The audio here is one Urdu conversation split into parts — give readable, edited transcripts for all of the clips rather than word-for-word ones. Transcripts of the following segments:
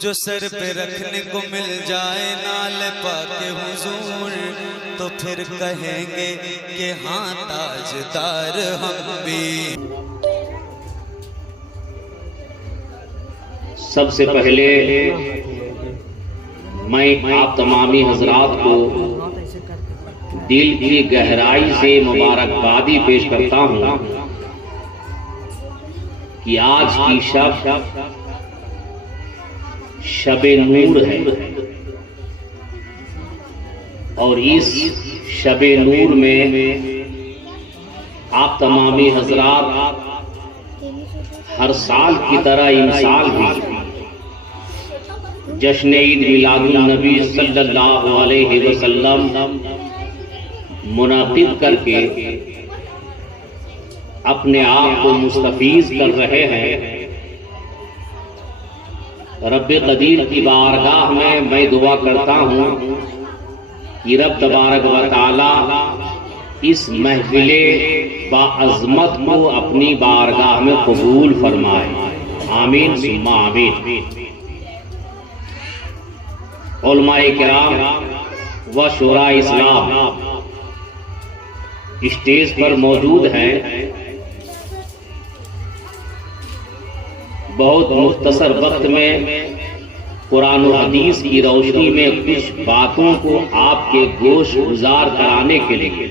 جو سر پہ رکھنے کو مل جائے نال پاک حضور تو پھر کہیں گے کہ ہاں تاجدار ہم بھی۔ سب سے پہلے میں آپ تمامی حضرات کو دل کی گہرائی سے مبارکبادی پیش کرتا ہوں کہ آج کی شب نور ہے، اور اس شب نور میں آپ تمامی حضرات ہر سال کی طرح ان سال بھی جشن عید میلاد النبی صلی اللہ علیہ وسلم منعقد کر کے اپنے آپ کو مستفیض کر رہے ہیں۔ رب قدیر کی بارگاہ میں دعا کرتا ہوں کہ رب تبارک و تعالی اس محفل باعظمت کو اپنی بارگاہ میں قبول فرمائے، آمین ثم آمین۔ علماء کرام و شورا اسلام اسٹیج پر موجود ہیں۔ بہت مختصر وقت میں قرآن و حدیث کی روشنی میں کچھ باتوں کو آپ کے گوش گزار کرانے کے لیے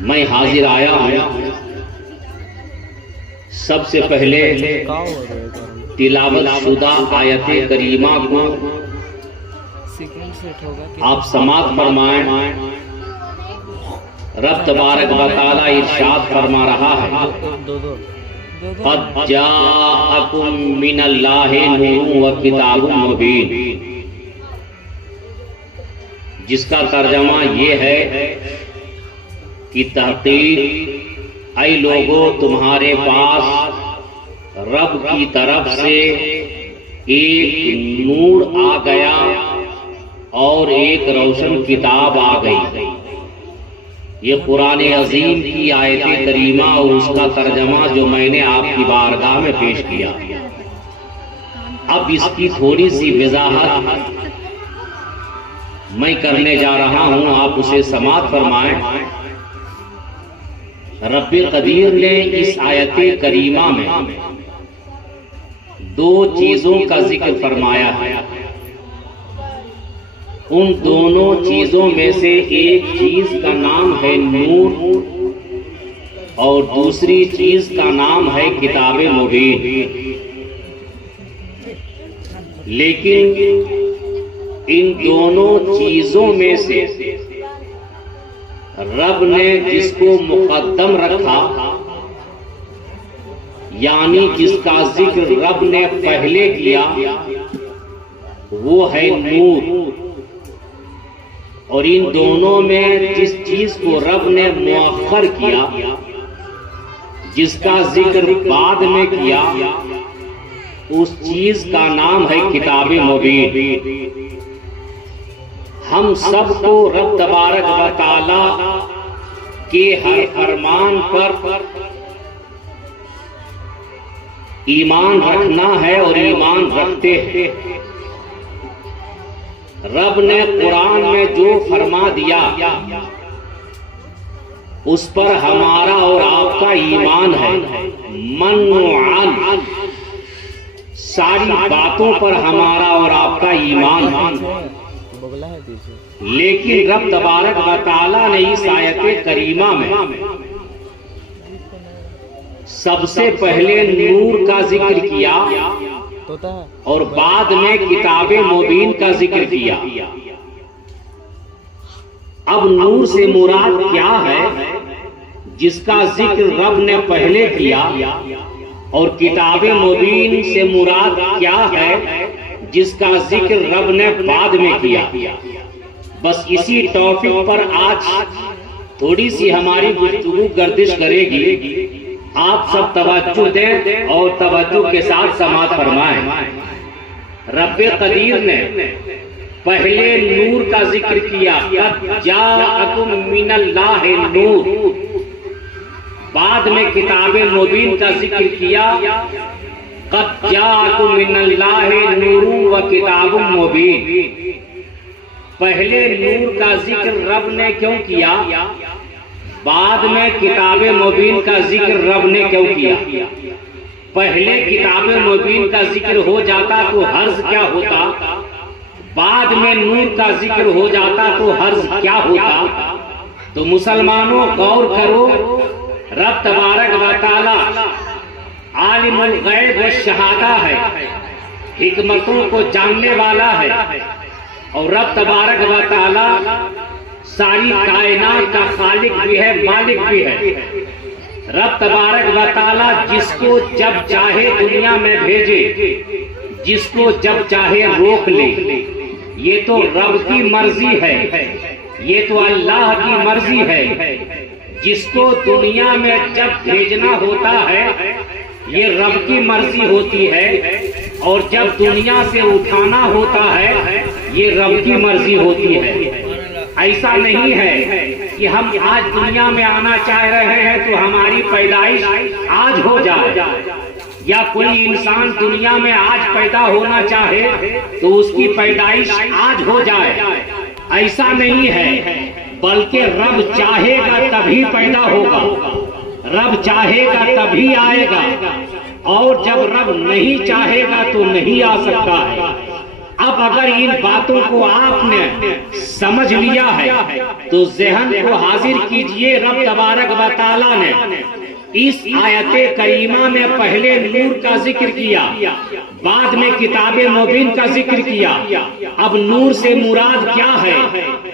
میں حاضر آیا ہوں۔ سب سے پہلے تلاوت شدہ آیت کریمہ کو آپ سماعت فرمائیں۔ رب تبارک و تعالی ارشاد فرما رہا ہے، قد جاءکم من اللہ نور و کتاب مبین، جس کا ترجمہ یہ ہے کہ تحقیق اے لوگوں تمہارے پاس رب کی طرف سے ایک نور آ گیا اور ایک روشن کتاب آ گئی۔ یہ قرآن عظیم کی آیت کریمہ اور اس کا ترجمہ جو میں نے آپ کی بارگاہ میں پیش کیا۔ اب اس کی تھوڑی سی وضاحت میں کرنے جا رہا ہوں، آپ اسے سماعت فرمائیں۔ رب قدیر نے اس آیت کریمہ میں دو چیزوں کا ذکر فرمایا ہے۔ ان دونوں چیزوں میں سے ایک چیز کا نام ہے نور اور دوسری چیز کا نام ہے کتاب مبین۔ لیکن ان دونوں چیزوں میں سے رب نے جس کو مقدم رکھا، یعنی جس کا ذکر رب نے پہلے کیا، وہ ہے نور، اور ان دونوں میں جس چیز کو رب نے مؤخر کیا، جس کا ذکر بعد میں کیا، اس چیز کا نام ہے کتاب مبین۔ ہم سب کو رب تبارک و تعالی کے ہر فرمان پر ایمان رکھنا ہے اور ایمان رکھتے ہیں۔ رب نے قرآن میں جو فرما دیا اس پر ہمارا اور آپ کا ایمان ہے، من و عن، ساری باتوں پر ہمارا اور آپ کا ایمان ہے۔ لیکن رب تبارک و تعالی نے اس آیت کریمہ میں سب سے پہلے نور کا ذکر کیا اور بعد میں کتاب مبین کا ذکر کیا۔ اب نور سے مراد کیا ہے جس کا ذکر رب نے پہلے کیا، اور کتاب مبین سے مراد کیا ہے جس کا ذکر رب نے بعد میں کیا۔ بس اسی ٹاپک پر آج تھوڑی سی ہماری گفتگو گردش کرے گی۔ آپ سب توجہ دیں اور توجہ کے ساتھ سماعت فرمائیں۔ رب قدیر نے پہلے نور کا ذکر کیا، قد جاءکم من اللہ نور، بعد میں کتاب مبین کا ذکر کیا، قد جاءکم من اللہ نور و کتاب مبین. پہلے نور کا ذکر رب نے کیوں کیا؟ بعد میں کتاب مبین کا ذکر رب نے کیوں کیا؟ پہلے کتاب مبین کا ذکر ہو جاتا تو حرج کیا ہوتا؟ بعد میں نور کا ذکر ہو جاتا تو حرج کیا ہوتا؟ تو مسلمانوں غور کرو، رب تبارک و تعالی عالم الغیب والشہادہ ہے، حکمتوں کو جاننے والا ہے، اور رب تبارک و تعالی ساری کائنات کا خالق بھی ہے، مالک بھی ہے. رب تبارک و تعالی جس کو جب چاہے دنیا میں بھیجے، جس کو جب چاہے روک لے. یہ تو رب کی مرضی ہے، یہ تو اللہ کی مرضی ہے. جس کو دنیا میں جب بھیجنا ہوتا ہے یہ رب کی مرضی ہوتی ہے، اور جب دنیا سے اٹھانا ہوتا ہے یہ رب کی مرضی ہوتی ہے. ایسا نہیں ہے کہ ہم آج دنیا میں آنا چاہ رہے ہیں تو ہماری پیدائش آج ہو جائے، یا کوئی انسان دنیا میں آج پیدا ہونا چاہے تو اس کی پیدائش آج ہو جائے. ایسا نہیں ہے، بلکہ رب چاہے گا تبھی پیدا ہوگا، رب چاہے گا تبھی آئے گا، اور جب رب نہیں چاہے گا تو نہیں آ سکتا ہے. اب اگر ان باتوں کو آپ نے سمجھ لیا ہے تو ذہن کو حاضر کیجئے. رب تبارک و تعالی نے اس آیت کریمہ میں پہلے نور کا ذکر کیا، بعد میں کتاب مبین کا ذکر کیا. اب نور سے مراد کیا ہے؟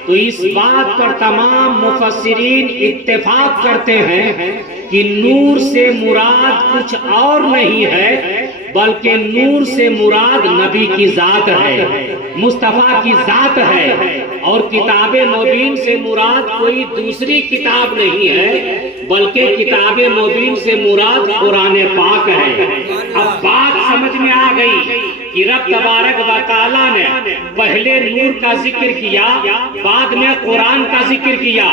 تو اس بات پر تمام مفسرین اتفاق کرتے ہیں کہ نور سے مراد کچھ اور نہیں ہے، بلکہ نور سے مراد نبی کی ذات ہے، مصطفیٰ کی ذات ہے. اور کتاب مبین سے مراد کوئی دوسری کتاب نہیں ہے، بلکہ کتاب مبین سے مراد قرآن پاک ہے. اب بات سمجھ میں آ گئی کہ رب تبارک و تعالیٰ نے پہلے نور کا ذکر کیا، بعد میں قرآن کا ذکر کیا.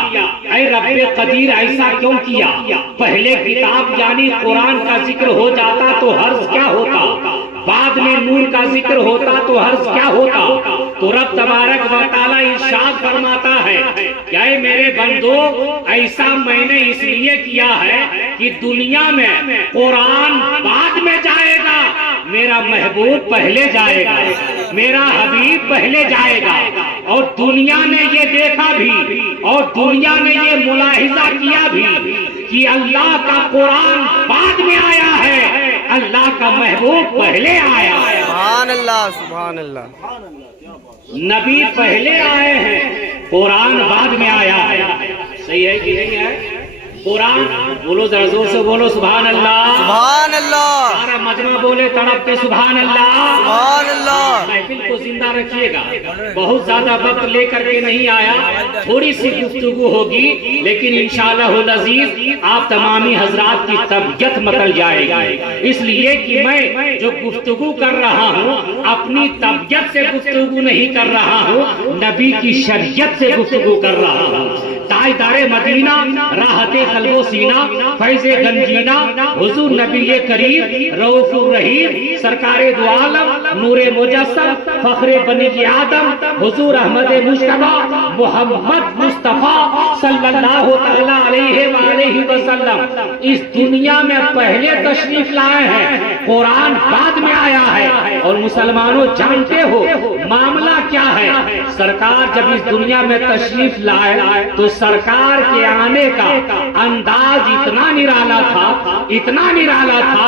اے رب قدیر ایسا کیوں کیا؟ پہلے کتاب یعنی قرآن کا ذکر ہو جاتا تو حرج کیا ہوتا؟ بعد میں نور کا ذکر ہوتا تو حرج کیا ہوتا؟ تو رب تبارک و تعالیٰ ارشاد فرماتا ہے کہ اے میرے بندو، ایسا میں نے اس لیے کیا ہے کہ دنیا میں قرآن بعد میں جائے گا، میرا محبوب پہلے جائے گا، میرا حبیب پہلے جائے گا. اور دنیا نے یہ دیکھا بھی اور دنیا نے یہ ملاحظہ کیا بھی کہ اللہ کا قرآن بعد میں آیا ہے، اللہ کا محبوب پہلے آیا ہے. سبحان اللہ، سبحان اللہ. نبی پہلے آئے ہیں، قرآن بعد میں آیا ہے. صحیح ہے کہ نہیں ہے؟ قرآن بولو، ذرا زور سے بولو سبحان اللہ، سبحان اللہ. سارا مجمع بولے تڑپ کے سبحان اللہ، سبحان اللہ. محفل کو زندہ رکھیے گا. بہت زیادہ وقت لے کر کے نہیں آیا، تھوڑی سی گفتگو ہوگی، لیکن انشاءاللہ العزیز آپ تمامی حضرات کی طبیعت متل جائے گی. اس لیے کہ میں جو گفتگو کر رہا ہوں اپنی طبیعت سے گفتگو نہیں کر رہا ہوں، نبی کی شریعت سے گفتگو کر رہا ہوں. تاجدار مدینہ، راحت قلب و سینہ، فیض گنجینہ، حضور نبی کریم رؤوف الرحیم، سرکار دو عالم، نور مجسم، فخر بنی آدم، حضور احمد مجتبی محمد مصطفیٰ صلی اللہ تعالی علیہ وآلہ وسلم اس دنیا میں پہلے تشریف لائے ہیں، قرآن بعد میں آیا ہے. اور مسلمانوں جانتے ہو معاملہ کیا ہے؟ سرکار جب اس دنیا میں تشریف لائے تو سرکار کے آنے کا انداز اتنا نرالا تھا، اتنا نرالا تھا.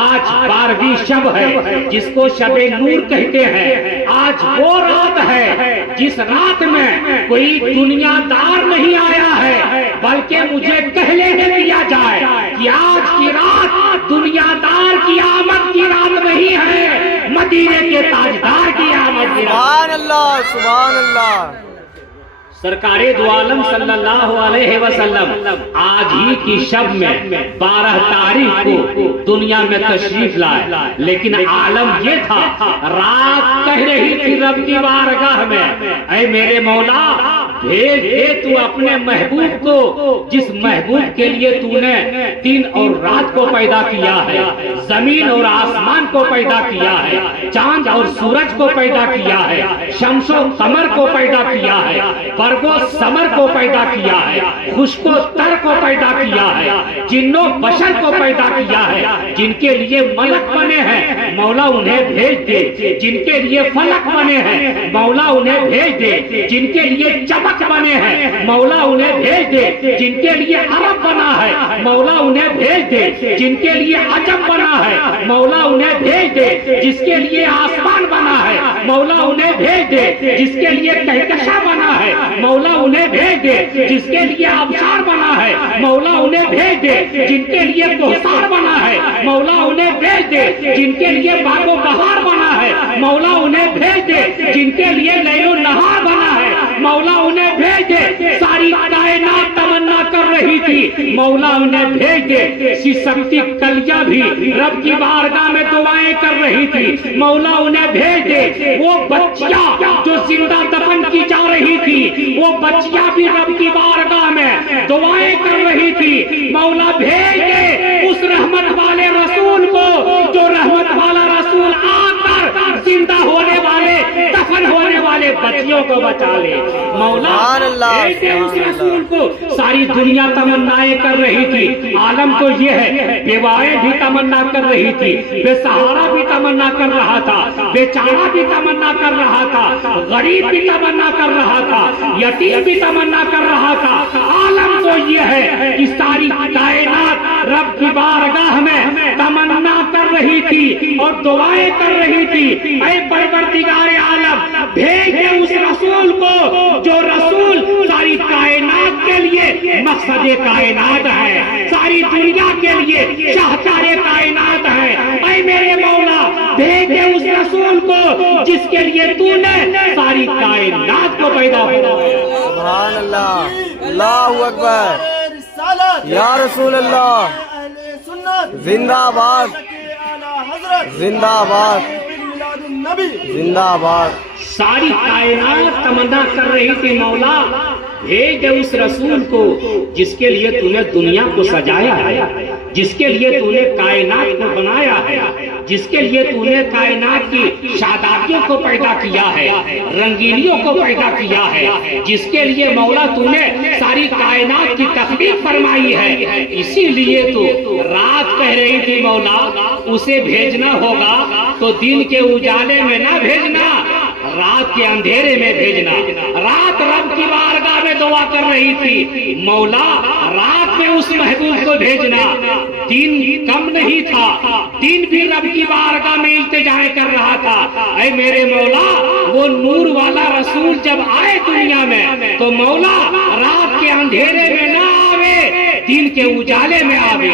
آج 12ویں شب ہے جس کو شب نور کہتے ہیں. آج وہ رات ہے جس رات میں کوئی دنیا دار نہیں آیا ہے، بلکہ مجھے کہہ لینے دیا جائے کہ آج کی رات دنیا دار کی آمد کی رات نہیں ہے، مدینے کے تاجدار کی آمد کی رات. سبحان اللہ، سبحان اللہ. سرکار دو عالم صلی اللہ علیہ وسلم آج ہی کی شب میں 12 تاریخ کو دنیا میں تشریف لائے، لیکن عالم یہ تھا، رات کہہ رہی تھی رب کی بارگاہ میں اے میرے مولا بھیج دے تو اپنے محبوب کو، جس محبوب کے لیے تو نے دن اور رات کو پیدا کیا ہے، زمین اور آسمان کو پیدا کیا ہے، چاند اور سورج کو پیدا کیا ہے، شمس و قمر کو پیدا کیا ہے، برگ و ثمر کو پیدا کیا ہے، خشک و تر کو پیدا کیا ہے، جن و بشر کو پیدا کیا ہے، جن کے لیے ملک بنے ہیں مولا انہیں بھیج دے، جن کے لیے فلک بنے ہیں مولا انہیں بھیج دے، جن کے لیے چمک بنے ہیں مولا انہیں بھیج دے، جن کے لیے عرب بنا ہے مولا انہیں بھیج دے، جن کے لیے عجم بنا ہے مولا انہیں بھیج دے، جس کے لیے آسمان بنا ہے مولا انہیں بھیج دے، جس کے لیے کہکشاں بنا ہے مولا انہیں بھیج دے، جس کے لیے آبشار بنا ہے مولا انہیں بھیج دے، جن کے لیے کوثر بنا ہے مولا انہیں بھیج دے، جن کے لیے باغ و بہار بنا ہے مولا انہیں بھیج دے، جن کے لیے لیل و نہار بنا ہے مولا انہیں بھیج دے، ساری کائنات تمنا کر رہی تھی مولا انہیں بھیج دے، سکتی کلیاں بھی رب کی بارگاہ میں دعائیں کر رہی تھی مولا انہیں بھیج دے، وہ بچیاں جو زندہ دفن کی جا رہی تھی وہ بچیاں بھی رب کی بارگاہ میں دعائیں کر رہی تھی مولا بھیج دے اس رحمت والے رسول کو، جو رحمت والا رسول آ کر زندہ ہونے والے دفن ہونے والے بچیوں کو بچا لے مولا بھیج دے اس رسول کو۔ ساری دنیا تمنائیں کر رہی تھی، عالم تو یہ ہے بیوائیں بھی تمنا کر رہی تھی، بے سہارا بھی تمنا کر رہا تھا، بے چارہ بھی تمنا کر رہا تھا، غریب بھی تمنا کر رہا تھا، یتیم بھی تمنا کر رہا تھا۔ عالم تو یہ ہے کہ ساری کائنات رب کی بارگاہ میں تمنا کر رہی تھی اور دعائیں کر رہی تھی، اے پروردگار عالم بھیج دے اس رسول کو، جو رسول ساری کائنات کے لیے مقصد کائنات ہے، ساری دنیا کے لیے شاہکار کائنات ہے۔ اے میرے مولا بھیج دے اس رسول کو جس کے لیے تو نے ساری کائنات کو پیدا فرمایا۔ سبحان اللہ، اللہ اکبر، یا رسول اللہ، زندہ آباد، زندہ آباد، زندہ آباد۔ ساری کائنات تمنا کر رہی تھی مولا بھیج دے اس رسول کو جس کے لیے تو نے دنیا کو سجایا ہے، جس کے لیے تو نے کائنات کو بنایا ہے، جس کے لیے تو نے کائنات کی شادابیوں کو پیدا کیا ہے، رنگینیوں کو پیدا کیا ہے، جس کے لیے مولا تو نے ساری کائنات کی تخلیق فرمائی ہے۔ اسی لیے تو رات کہہ رہی تھی مولا اسے بھیجنا ہوگا تو دن کے اجالے میں نہ بھیجنا، رات کے اندھیرے میں بھیجنا۔ رات رب کی بارگاہ میں دعا کر رہی تھی مولا رات میں اس محبوب کو بھیجنا، دن کم نہیں تھا، دن بھی رب کی بارگاہ میں التجائے کر رہا تھا۔ اے میرے مولا وہ نور والا رسول جب آئے دنیا میں تو مولا رات کے اندھیرے میں نہ آوے، دن کے اجالے میں آوے،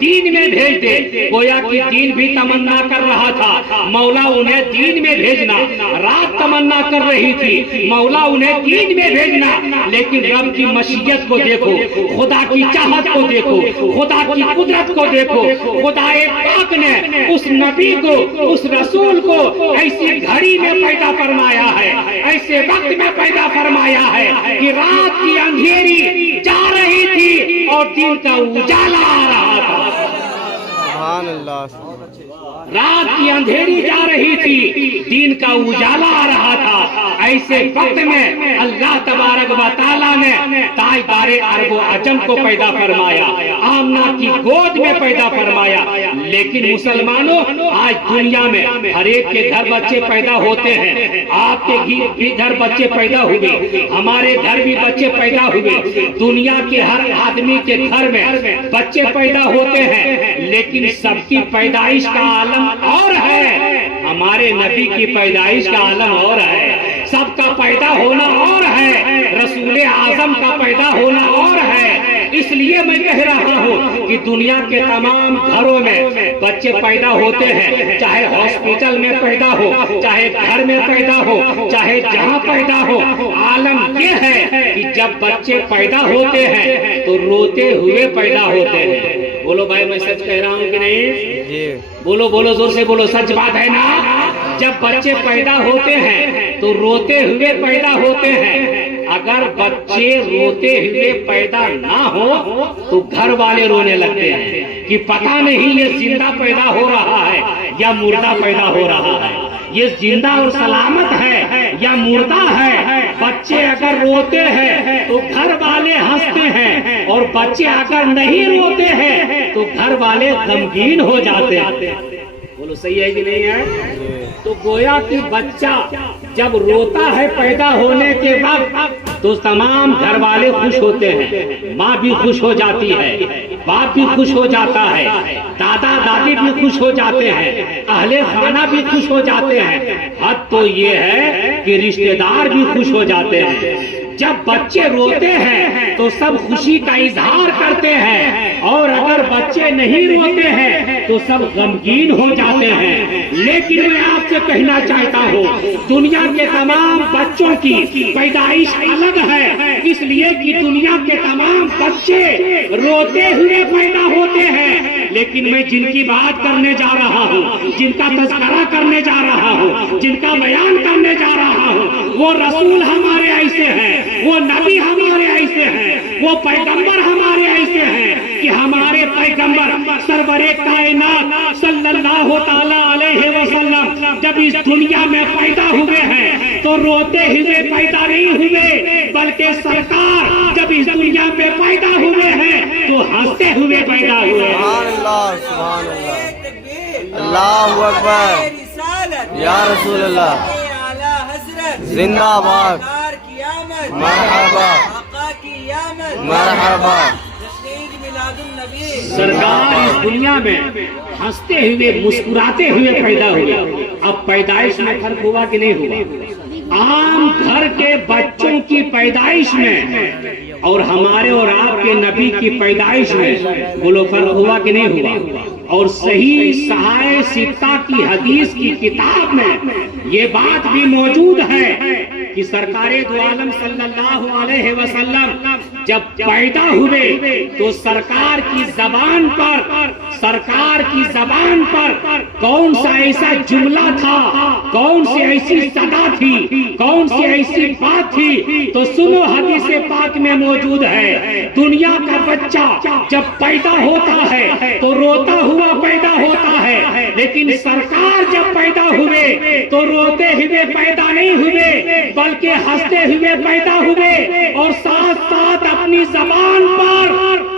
دین میں بھیج دے۔ گویا کہ دین بھی تمنا کر رہا تھا مولا انہیں دین میں بھیجنا، رات تمنا کر رہی تھی مولا انہیں دین میں بھیجنا، لیکن رب کی مشیت کو دیکھو، خدا کی چاہت کو دیکھو، خدا کی قدرت کو دیکھو۔ خدا پاک نے اس نبی کو، اس رسول کو ایسی گھڑی میں پیدا فرمایا ہے، ایسے وقت میں پیدا فرمایا ہے کہ رات کی اندھیری جا رہی تھی اور دن کا اجالا آ رہا تھا۔ سبحان اللہ، رات کی اندھیری جا رہی تھی، دن کا اجالا آ رہا تھا۔ ایسے وقت میں اللہ تبارک و تعالیٰ نے تاجدار عرب و عجم کو پیدا فرمایا، آمنہ کی گود میں پیدا فرمایا۔ لیکن مسلمانوں آج دنیا میں ہر ایک کے گھر بچے پیدا ہوتے ہیں، آپ کے بھی گھر بچے پیدا ہوئے، ہمارے گھر بھی بچے پیدا ہوئے، دنیا کے ہر آدمی کے گھر میں بچے پیدا ہوتے ہیں، لیکن سب کی پیدائش کا عالم اور ہے، ہمارے نبی کی پیدائش کا عالم اور ہے، سب کا پیدا ہونا اور ہے، رسول اعظم کا پیدا ہونا اور ہے۔ اس لیے میں کہہ رہا ہوں کہ دنیا کے تمام گھروں میں بچے پیدا ہوتے ہیں، چاہے ہاسپٹل میں پیدا ہو، چاہے گھر میں پیدا ہو، چاہے جہاں پیدا ہو، عالم یہ ہے کہ جب بچے پیدا ہوتے ہیں تو روتے ہوئے پیدا ہوتے ہیں۔ بولو بھائی میں سچ کہہ رہا ہوں کہ نہیں؟ بولو بولو زور سے بولو، سچ بات ہے نا؟ جب بچے پیدا ہوتے ہیں تو روتے ہوئے پیدا ہوتے ہیں. اگر بچے روتے ہوئے پیدا نہ ہو تو گھر والے رونے لگتے ہیں کہ پتہ نہیں یہ زندہ پیدا ہو رہا ہے یا مردہ پیدا ہو رہا ہے, یہ زندہ اور سلامت ہے یا مردہ ہے. بچے اگر روتے ہیں تو گھر والے ہنستے ہیں, اور بچے اگر نہیں روتے ہیں تو گھر والے غمگین ہو جاتے ہیں. بولو صحیح ہے کہ نہیں ہے؟ تو گویا کہ بچہ جب روتا ہے پیدا ہونے کے وقت تو تمام گھر والے خوش ہوتے ہیں, ماں بھی خوش ہو جاتی ہے, باپ بھی خوش ہو جاتا ہے, دادا دادی بھی خوش ہو جاتے ہیں, اہل خانہ بھی خوش ہو جاتے ہیں, حد تو یہ ہے کہ رشتہ دار بھی خوش ہو جاتے ہیں. جب بچے روتے ہیں تو سب خوشی کا اظہار کرتے ہیں, اور اگر بچے نہیں روتے ہیں تو سب غمگین ہو جاتے ہیں. لیکن میں آپ سے کہنا چاہتا ہوں, دنیا کے تمام بچوں کی پیدائش الگ ہے, اس لیے کہ دنیا کے تمام بچے روتے ہوئے پیدا ہوتے ہیں. لیکن میں جن کی بات کرنے جا رہا ہوں, جن کا تذکرہ کرنے جا رہا ہوں, جن کا بیان کرنے جا رہا ہوں, وہ رسول ہمارے ایسے ہیں, وہ نبی ہمارے ایسے ہیں, وہ پیغمبر ہمارے ایسے ہیں کہ ہمارے پیغمبر سرور کائنات صلی اللہ تعالی علیہ وسلم جب اس دنیا میں پیدا ہوئے ہیں تو روتے ہوئے پیدا نہیں ہوئے, بلکہ سرکار جب اس دنیا میں پیدا ہوئے ہیں تو ہنستے ہوئے پیدا ہوئے. سبحان اللہ, سبحان اللہ, اللہ اکبر, یا رسول اللہ, زندہ باد, مرحبا مرحبا. سرکار اس دنیا میں ہنستے ہوئے مسکراتے ہوئے پیدا ہوئے. اب پیدائش میں فرق ہوا کہ نہیں ہوا؟ عام گھر کے بچوں کی پیدائش میں اور ہمارے اور آپ کے نبی کی پیدائش میں بولو فرق ہوا کہ نہیں ہوا؟ اور صحیح صحائح ستہ کی حدیث کی کتاب میں یہ بات بھی موجود ہے کہ سرکار دو عالم صلی اللہ علیہ وسلم جب پیدا ہوئے تو سرکار کی زبان پر کون سا ایسا جملہ تھا, کون سی ایسی صدا تھی, کون سی ایسی بات تھی, تو سنو حدیث پاک میں موجود ہے. دنیا کا بچہ جب پیدا ہوتا ہے تو روتا ہوا پیدا ہوتا ہے, لیکن سرکار جب پیدا ہوئے تو روتے ہوئے پیدا نہیں ہوئے, بلکہ ہنستے ہوئے پیدا ہوئے, اور ساتھ ساتھ اپنی زبان پر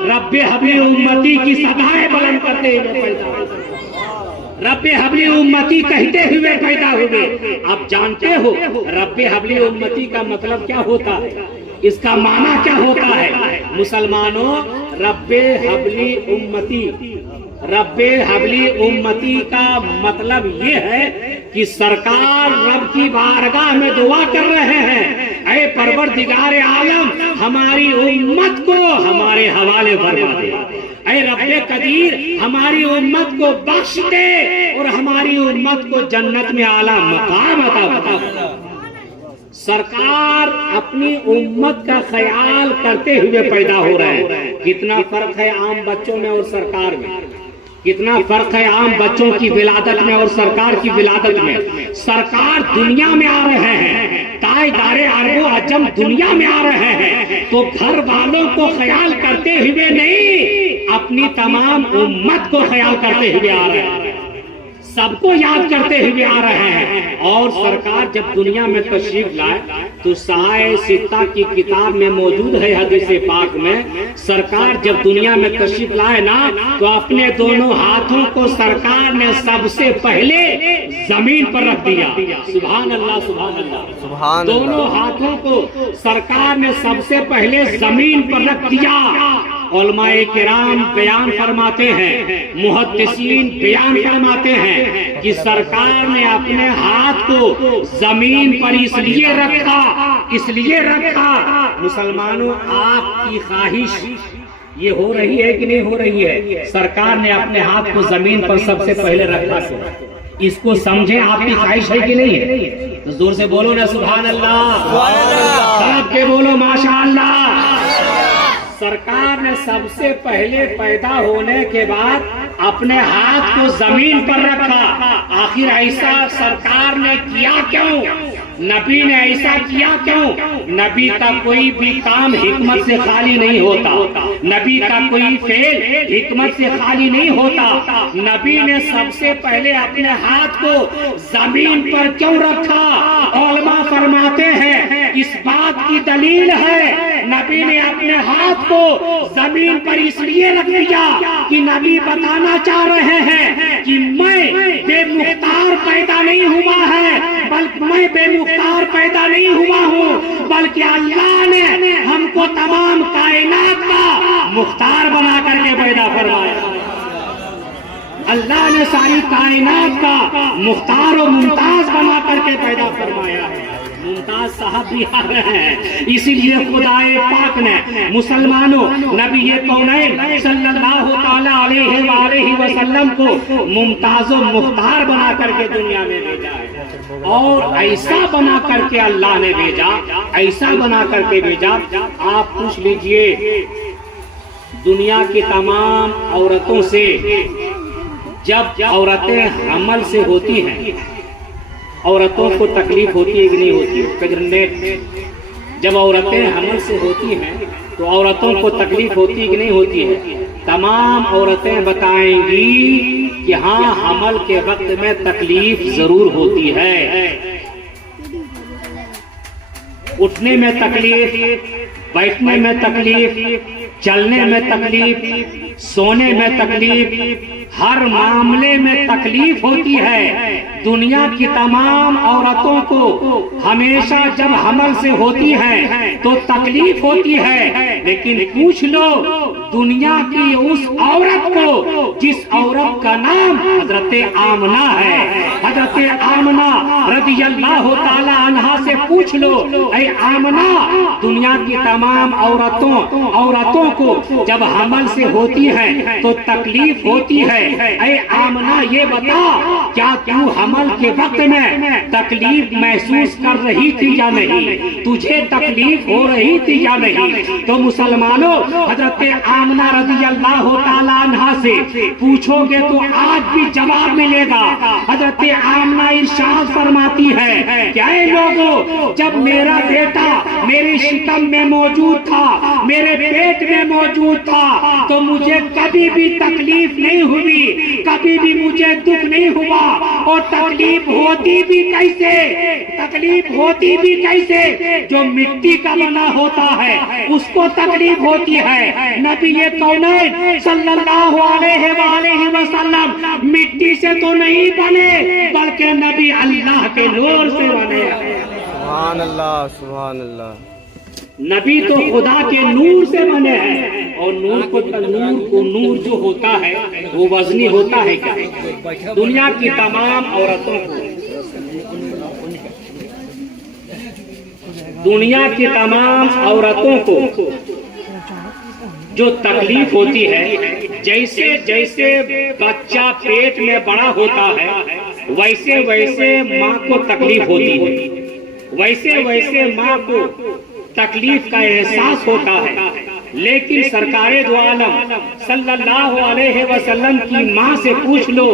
رب حبلی امتی کی صدائیں بلند کرتے ہوئے پیدا ہوئے, رب حبلی امتی کہتے ہوئے پیدا ہوئے. آپ جانتے ہو رب حبلی امتی کا مطلب کیا ہوتا ہے, اس کا معنی کیا ہوتا ہے؟ مسلمانوں, رب حبلی امتی, رب حبلی امتی کا مطلب یہ ہے کہ سرکار رب کی بارگاہ میں دعا کر رہے ہیں, اے پروردگار عالم ہماری امت کو ہمارے حوالے فرما دے, اے رب قدیر ہماری امت کو بخش دے, اور ہماری امت کو جنت میں اعلیٰ مقام عطا فرما. سرکار اپنی امت کا خیال کرتے ہوئے پیدا ہو رہے ہیں. کتنا فرق ہے عام بچوں میں اور سرکار میں, کتنا فرق ہے عام بچوں کی ولادت میں اور سرکار کی ولادت میں. سرکار دنیا میں آ رہے ہیں, تاجدار عرب و عجم دنیا میں آ رہے ہیں, تو گھر والوں کو خیال کرتے ہوئے نہیں, اپنی تمام امت کو خیال کرتے ہوئے آ رہے ہیں, سب کو یاد کرتے ہوئے آ رہے ہیں. اور سرکار جب دنیا میں تشریف لائے تو صحائح ستہ کی کتاب میں موجود ہے حدیث پاک میں, سرکار جب دنیا میں تشریف لائے نا تو اپنے دونوں ہاتھوں کو سرکار نے سب سے پہلے زمین پر رکھ دیا. سبحان اللہ, سبحان اللہ, سبحان اللہ. دونوں ہاتھوں کو سرکار نے سب سے پہلے زمین پر رکھ دیا. علماء کرام بیان فرماتے ہیں, محدثین بیان فرماتے ہیں کہ سرکار نے اپنے ہاتھ کو زمین پر اس لیے رکھا. مسلمانوں, آپ کی خواہش یہ ہو رہی ہے کہ نہیں ہو رہی ہے؟ سرکار نے اپنے ہاتھ کو زمین پر سب سے پہلے رکھا سے اس کو سمجھے آپ کی خواہش ہے کہ نہیں ہے؟ تو زور سے بولو نا سبحان اللہ, سب کے بولو ماشاء اللہ. سرکار نے سب سے پہلے پیدا ہونے کے بعد اپنے ہاتھ کو زمین پر رکھا. آخر ایسا سرکار نے کیا کیوں؟ نبی نے ایسا کیا کیوں؟ نبی کا کوئی بھی کام حکمت سے خالی نہیں ہوتا. نبی کا کوئی فعل حکمت سے خالی نہیں ہوتا. نبی نے سب سے پہلے اپنے ہاتھ کو زمین پر کیوں رکھا؟ علماء فرماتے ہیں اس بات کی دلیل ہے نبی نے اپنے ہاتھ کو زمین پر اس لیے رکھ دیا کہ نبی بتانا چاہ رہے ہیں کہ میں بے مختار پیدا نہیں ہوا ہے، بلکہ میں بے مختار پیدا نہیں ہوا ہوں، بلکہ اللہ نے ہم کو تمام کائنات کا مختار بنا کر کے پیدا فرمایا. اللہ نے ساری کائنات کا مختار و ممتاز بنا کر کے پیدا فرمایا ہے. ممتاز صاحب بھی آ رہے ہیں، اسی لیے خدائے پاک نے مسلمانوں نبی کونین صلی اللہ تعالی علیہ وآلہ وسلم کو ممتاز و مختار بنا کر کے دنیا میں بھیجا ہے. اور ایسا بنا کر کے اللہ نے بھیجا، ایسا بنا کر کے بھیجا. آپ پوچھ لیجئے دنیا کی تمام عورتوں سے جب عورتیں حمل سے ہوتی ہیں عورتوں کو تکلیف ہوتی ہے کہ نہیں ہوتی ہے؟ جب عورتیں حمل سے ہوتی ہیں تو عورتوں کو تکلیف ہوتی ہے کہ نہیں ہوتی ہے؟ تمام عورتیں بتائیں گی کہ ہاں حمل کے وقت میں تکلیف ضرور ہوتی ہے. اٹھنے میں تکلیف، بیٹھنے میں تکلیف، چلنے میں تکلیف، سونے میں تکلیف، ہر معاملے میں تکلیف ہوتی ہے. دنیا کی تمام عورتوں کو ہمیشہ جب حمل سے ہوتی ہے تو تکلیف ہوتی ہے. لیکن پوچھ لو دنیا کی اس عورت کو جس عورت کا نام حضرت آمنہ ہے، حضرت آمنہ رضی اللہ تعالی عنہا سے پوچھ لو اے آمنہ دنیا کی تمام عورتوں کو جب حمل سے ہوتی ہے تو تکلیف ہوتی ہے. اے آمنہ یہ بتا کیا تو حمل کے وقت میں تکلیف محسوس کر رہی تھی یا نہیں؟ تجھے تکلیف ہو رہی تھی یا نہیں؟ تو مسلمانوں حضرت آمنہ رضی اللہ تعالیٰ عنہا سے پوچھو گے تو آج بھی جواب ملے گا. حضرت آمنہ ارشاد فرماتی ہے کہ اے لوگوں جب میرا بیٹا میری شکم میں موجود تھا، میرے پیٹ میں موجود تھا تو مجھے کبھی بھی تکلیف نہیں ہوئی، کبھی بھی مجھے دکھ نہیں ہوا. اور تکلیف ہوتی بھی کیسے؟ جو مٹی کا بنا ہوتا ہے اس کو تکلیف ہوتی ہے. نبی کونین صلی اللہ علیہ وآلہ وسلم مٹی سے تو نہیں بنے بلکہ نبی اللہ کے نور سے بنے. سبحان اللہ سبحان اللہ. نبی تو خدا کے نور سے بنے ہیں. اور نور جو ہوتا ہے وہ وزنی ہوتا ہے کیا؟ دنیا کی تمام عورتوں کو جو تکلیف ہوتی ہے، جیسے جیسے بچہ پیٹ میں بڑا ہوتا ہے ویسے ویسے ماں کو تکلیف ہوتی ہے، ویسے ویسے ماں کو تکلیف کا احساس ہوتا ہے. لیکن سرکار دو عالم صلی اللہ علیہ وسلم کی ماں سے پوچھ لو،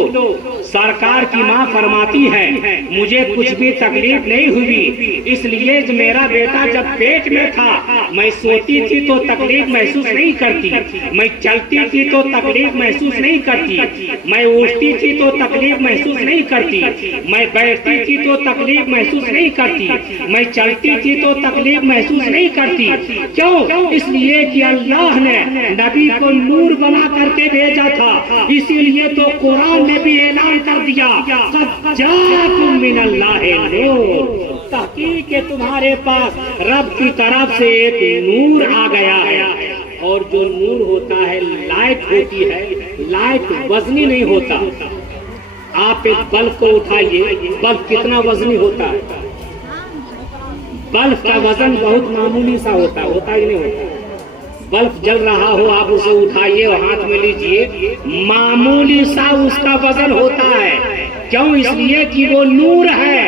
سرکار کی ماں فرماتی ہے مجھے کچھ بھی تکلیف نہیں ہوئی، اس لیے میرا بیٹا جب پیٹ میں تھا میں سوتی تھی تو تکلیف محسوس نہیں کرتی، میں چلتی تھی تو تکلیف محسوس نہیں کرتی، میں اٹھتی تھی تو تکلیف محسوس نہیں کرتی، میں بیٹھتی تھی تو تکلیف محسوس نہیں کرتی، میں چلتی تھی تو تکلیف محسوس نہیں کرتی. کیوں؟ اس لیے کہ اللہ نے نبی کو نور بنا کر کے بھیجا تھا. اسی لیے تو قرآن نے بھی اعلان کر دیا قد جاءکم من اللہ نور، تحقیق کہ تمہارے پاس رب کی طرف سے ایک نور آ گیا ہے. اور جو نور ہوتا ہے لائٹ ہوتی ہے، لائٹ وزنی نہیں ہوتا. آپ ایک بلب کو اٹھائیے، بلب کتنا وزنی ہوتا ہے؟ بلب کا وزن بہت معمولی سا ہوتا ہے کہ نہیں ہوتا؟ بلب جل رہا ہو آپ اسے اٹھائیے اور ہاتھ میں لیجئے، معمولی سا اس کا وزن ہوتا ہے. کیوں؟ اس لیے کہ وہ نور ہے.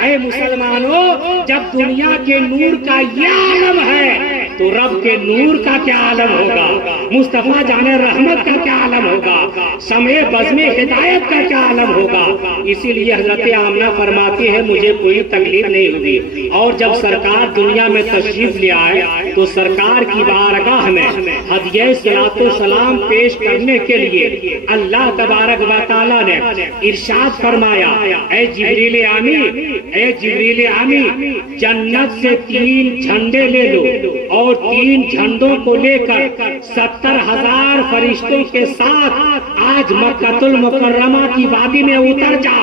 اے مسلمانوں جب دنیا کے نور کا یہ عالم ہے، تو رب کے نور کا کیا عالم ہوگا، مصطفیٰ جان رحمت کا کیا عالم ہوگا، شمع بزم ہدایت کا کیا عالم ہوگا۔ اسی لیے حضرت آمنہ فرماتی ہے مجھے کوئی تکلیف نہیں ہوئی، اور جب سرکار دنیا میں تشریف لے آئے تو سرکار کی بارگاہ میں ہدیہ صلاۃ و سلام پیش کرنے کے لیے اللہ تبارک و تعالیٰ نے ارشاد فرمایا، اے جبریل آمی، اے جبریل آمی، جنت سے 3 جھنڈے لے لو اور 3 جھنڈوں کو لے کر 70,000 فرشتوں کے ساتھ آج مکہ المکرمہ کی وادی میں اتر جا،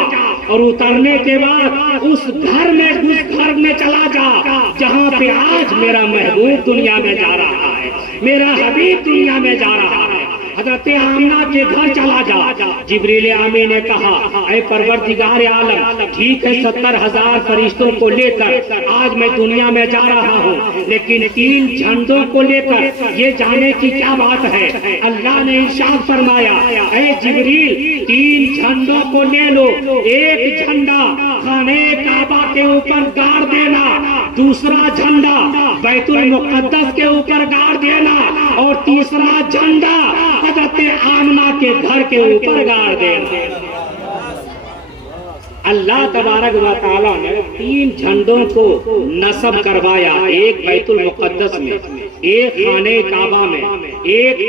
اور اترنے کے بعد اس گھر میں چلا جا جہاں پہ آج میرا محبوب دنیا میں جا رہا ہے، میرا حبیب دنیا میں جا رہا ہے۔ حضرت آمنہ کے گھر چلا جا۔ جبریل آمی نے کہا، اے پروردگار عالم، ٹھیک ہے 70,000 فرشتوں کو لے کر آج میں دنیا میں جا رہا ہوں، لیکن 3 جھنڈوں کو لے کر یہ جانے کی کیا بات ہے؟ اللہ نے ارشاد فرمایا، اے جبریل 3 جھنڈوں کو لے لو، ایک جھنڈا خانہ کعبہ کے اوپر گاڑ دینا، دوسرا جھنڈا بیت المقدس کے اوپر گاڑ دینا، اور تیسرا جھنڈا حضرت آمنہ کے گھر کے اوپر گاڑ دینا۔ اللہ تبارک و تعالیٰ نے 3 جھنڈوں کو نصب کروایا، ایک بیت المقدس میں، ایک خانہ کعبہ میں، ایک